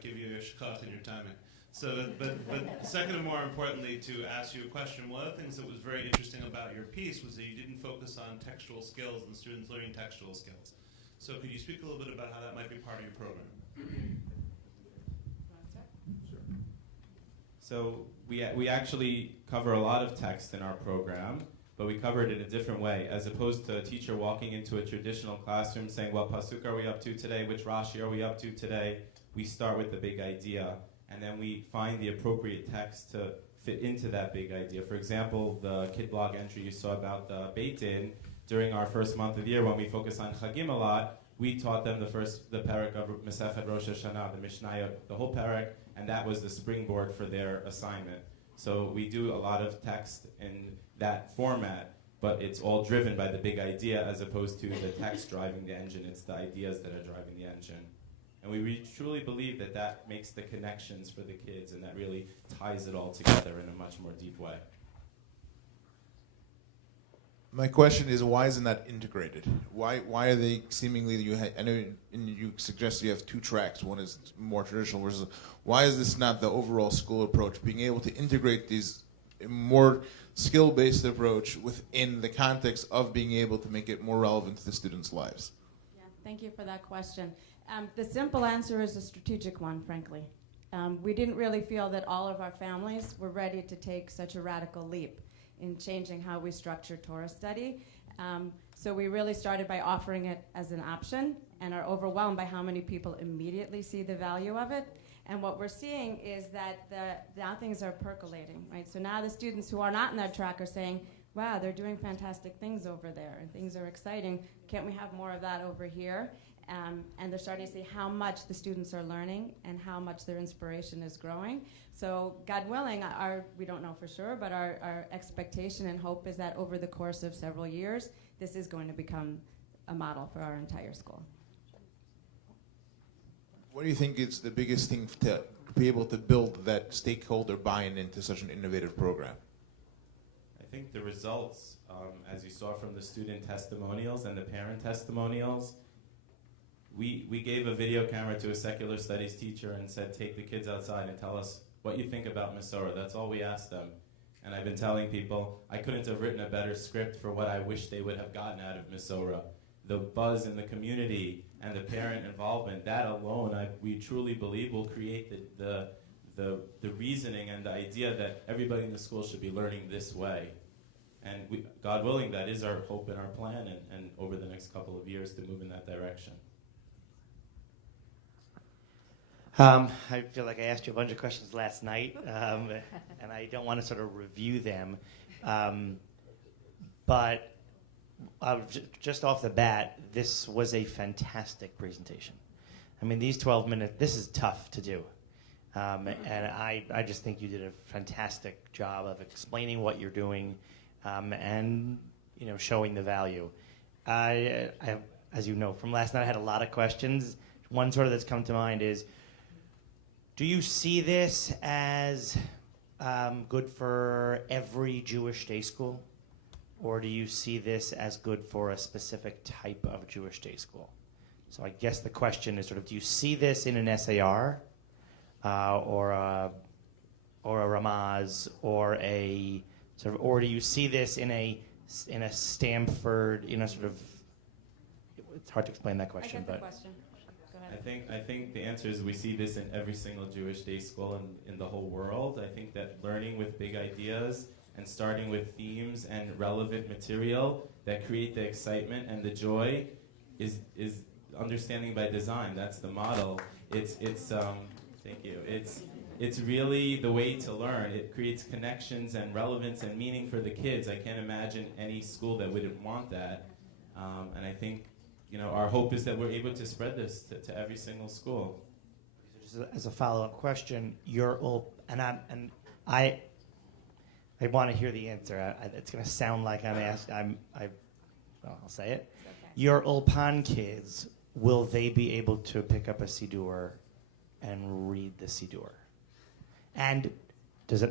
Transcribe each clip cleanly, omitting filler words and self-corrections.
give you a shkach in your timing. So, but second and more importantly, to ask you a question, one of the things that was very interesting about your piece was that you didn't focus on textual skills and students learning textual skills. So could you speak a little bit about how that might be part of your program? Sure. So we actually cover a lot of text in our program, but we cover it in a different way, as opposed to a teacher walking into a traditional classroom saying, what pasuk are we up to today? Which Rashi are we up to today? We start with the big idea, and then we find the appropriate text to fit into that big idea. For example, the kid blog entry you saw about the Beit Din, during our first month of the year when we focus on Chagim a lot, we taught them the parak of Masechet Rosh Hashanah, the Mishnah, the whole parak, and that was the springboard for their assignment. So we do a lot of text in that format, but it's all driven by the big idea as opposed to the text driving the engine. It's the ideas that are driving the engine. And we truly believe that that makes the connections for the kids, and that really ties it all together in a much more deep way. My question is, why isn't that integrated? Why are they seemingly, I know you suggest you have two tracks, one is more traditional versus, why is this not the overall school approach, being able to integrate these more skill-based approach within the context of being able to make it more relevant to the students' lives? Yeah, thank you for that question. The simple answer is a strategic one, frankly. We didn't really feel that all of our families were ready to take such a radical leap in changing how we structure Torah study. So we really started by offering it as an option and are overwhelmed by how many people immediately see the value of it. And what we're seeing is that now things are percolating, right? So now the students who are not in that track are saying, wow, they're doing fantastic things over there and things are exciting. Can't we have more of that over here? And they're starting to see how much the students are learning and how much their inspiration is growing. So God willing, we don't know for sure, but our expectation and hope is that over the course of several years, this is going to become a model for our entire school. What do you think is the biggest thing to be able to build that stakeholder buy-in into such an innovative program? I think the results, as you saw from the student testimonials and the parent testimonials, we gave a video camera to a secular studies teacher and said, take the kids outside and tell us what you think about Masorah. That's all we asked them. And I've been telling people, I couldn't have written a better script for what I wish they would have gotten out of Masorah. The buzz in the community and the parent involvement, that alone, we truly believe will create the reasoning and the idea that everybody in the school should be learning this way. And God willing, that is our hope and our plan, and over the next couple of years to move in that direction. I feel like I asked you a bunch of questions last night, and I don't want to sort of review them. But just off the bat, this was a fantastic presentation. I mean, these 12 minutes, this is tough to do. And I just think you did a fantastic job of explaining what you're doing and showing the value. I have, as you know from last night, I had a lot of questions. One sort of that's come to mind is, do you see this as good for every Jewish day school? Or do you see this as good for a specific type of Jewish day school? So I guess the question is sort of, do you see this in an SAR or a Ramaz or a sort of, or do you see this in a Stanford, sort of, it's hard to explain that question. I get the question. I think the answer is we see this in every single Jewish day school in the whole world. I think that learning with big ideas and starting with themes and relevant material that create the excitement and the joy is understanding by design. That's the model. It's thank you. It's really the way to learn. It creates connections and relevance and meaning for the kids. I can't imagine any school that wouldn't want that. And I think our hope is that we're able to spread this to every single school. Just as a follow-up question, I want to hear the answer. It's going to sound like I'm asked. I'll say it. Okay. Your Ulpan kids, will they be able to pick up a Siddur and read the Siddur? And does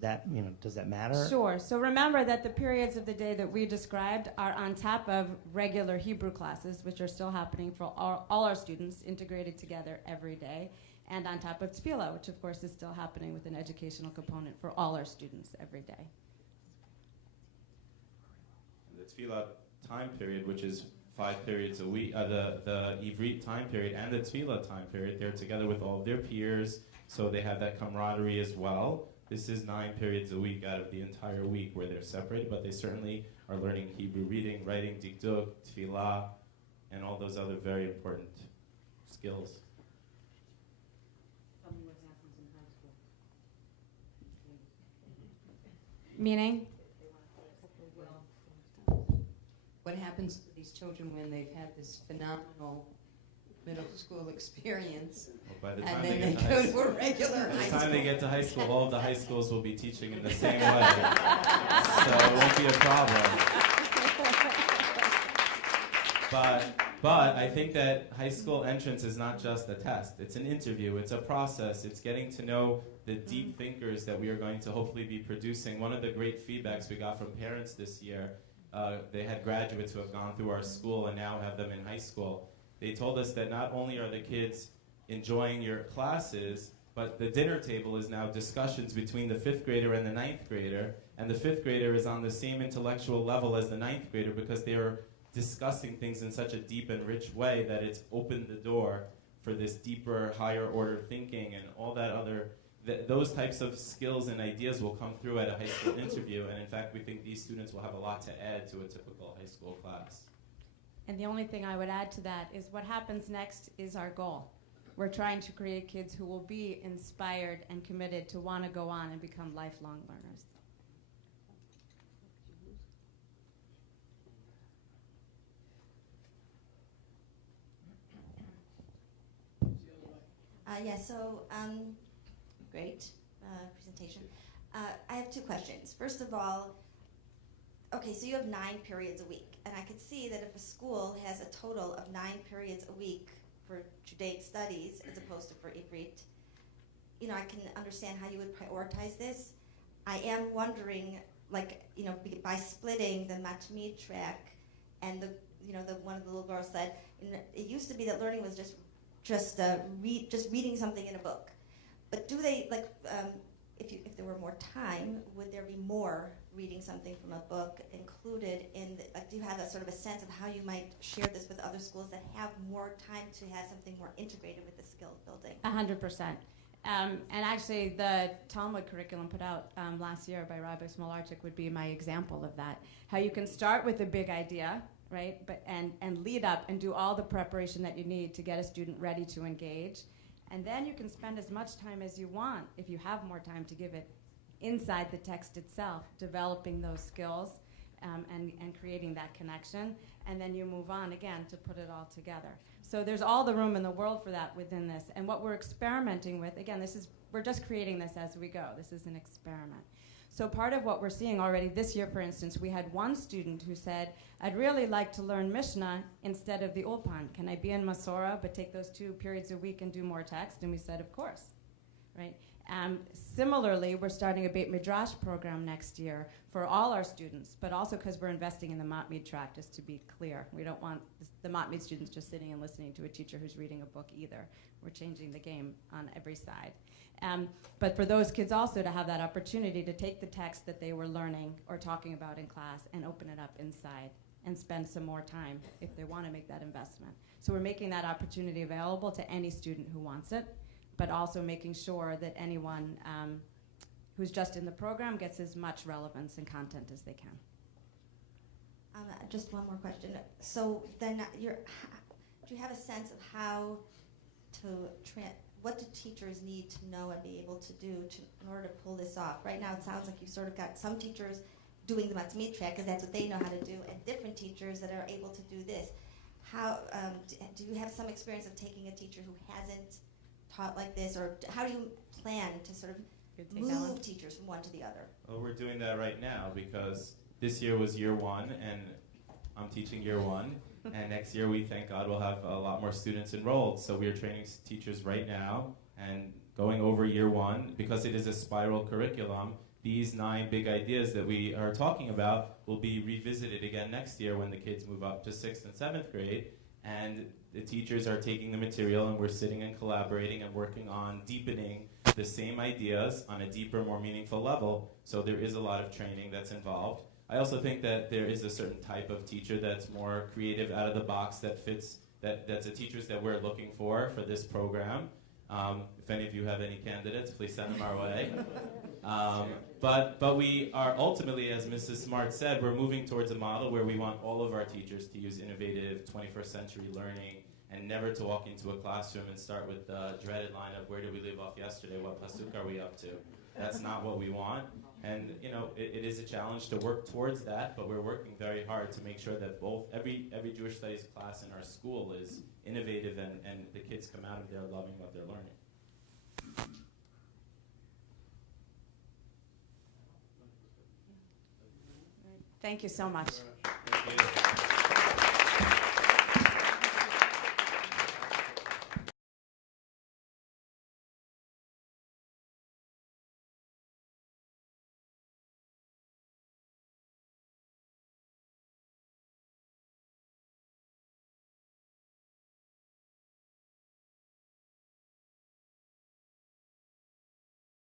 that matter? Sure. So remember that the periods of the day that we described are on top of regular Hebrew classes, which are still happening for all our students, integrated together every day. And on top of Tefillah, which of course is still happening with an educational component for all our students every day. The Tefillah time period, which is 5 periods a week, the Ivrit time period and the Tefillah time period, they're together with all of their peers, so they have that camaraderie as well. This is 9 periods a week out of the entire week where they're separated, but they certainly are learning Hebrew reading, writing, dikduk, Tefillah, and all those other very important skills. Meaning? What happens to these children when they've had this phenomenal middle school experience, Well, by the time and they then get they to go high school, to a regular by the high time school? they get to high school, all of the high schools will be teaching in the same way, so it won't be a problem. But I think that high school entrance is not just a test. It's an interview. It's a process. It's getting to know the deep thinkers that we are going to hopefully be producing. One of the great feedbacks we got from parents this year, they had graduates who have gone through our school and now have them in high school. They told us that not only are the kids enjoying your classes, but the dinner table is now discussions between the 5th grader and the 9th grader, and the 5th grader is on the same intellectual level as the 9th grader because they are discussing things in such a deep and rich way that it's opened the door for this deeper, higher order thinking and all that other, those types of skills and ideas will come through at a high school interview, and in fact we think these students will have a lot to add to a typical high school class. And the only thing I would add to that is what happens next is our goal. We're trying to create kids who will be inspired and committed to want to go on and become lifelong learners. Great presentation. I have 2 questions. First of all, okay, so you have 9 periods a week, and I could see that if a school has a total of 9 periods a week for Judaic studies as opposed to for Ivrit, you know, I can understand how you would prioritize this. I am wondering, like, you know, by splitting the Matmid track and the, you know, the one of the little girls said, it used to be that learning was just reading something in a book. But do they, like, if there were more time, would there be more reading something from a book included in the, like, do you have a sort of a sense of how you might share this with other schools that have more time to have something more integrated with the skill building? 100%. And actually, the Talmud curriculum put out last year by Rabbi Smolarczyk would be my example of that. How you can start with a big idea, right, and lead up and do all the preparation that you need to get a student ready to engage. And then you can spend as much time as you want, if you have more time to give it, inside the text itself, developing those skills and creating that connection. And then you move on again to put it all together. So there's all the room in the world for that within this. And what we're experimenting with, again, we're just creating this as we go. This is an experiment. So part of what we're seeing already this year, for instance, we had one student who said, I'd really like to learn Mishnah instead of the Ulpan. Can I be in Masorah but take those 2 periods a week and do more text? And we said, of course, right? Similarly, we're starting a Beit Midrash program next year for all our students, but also because we're investing in the Matmid track, just to be clear. We don't want the Matmid students just sitting and listening to a teacher who's reading a book either. We're changing the game on every side. But for those kids also to have that opportunity to take the text that they were learning or talking about in class and open it up inside and spend some more time if they want to make that investment. So we're making that opportunity available to any student who wants it, but also making sure that anyone who's just in the program gets as much relevance and content as they can. Just one more question. So then do you have a sense of how to what do teachers need to know and be able to do in order to pull this off? Right now it sounds like you've sort of got some teachers doing the Matmid track because that's what they know how to do, and different teachers that are able to do this. How do you have some experience of taking a teacher who hasn't taught like this, or how do you plan to sort of move teachers from one to the other? Well, we're doing that right now because this year was year 1, and I'm teaching year 1. And next year, we, thank God, will have a lot more students enrolled. So we are training teachers right now and going over year 1. Because it is a spiral curriculum, these 9 big ideas that we are talking about will be revisited again next year when the kids move up to 6th and 7th grade. And the teachers are taking the material and we're sitting and collaborating and working on deepening the same ideas on a deeper, more meaningful level. So there is a lot of training that's involved. I also think that there is a certain type of teacher that's more creative, out of the box, that fits, that's the teachers that we're looking for this program. If any of you have any candidates, please send them our way. But we are ultimately, as Mrs. Smart said, we're moving towards a model where we want all of our teachers to use innovative 21st century learning and never to walk into a classroom and start with the dreaded line of where did we leave off yesterday, what pasuk are we up to? That's not what we want. And you know, it is a challenge to work towards that, but we're working very hard to make sure that every Jewish studies class in our school is innovative and the kids come out of there loving what they're learning. Thank you so much. Thank you.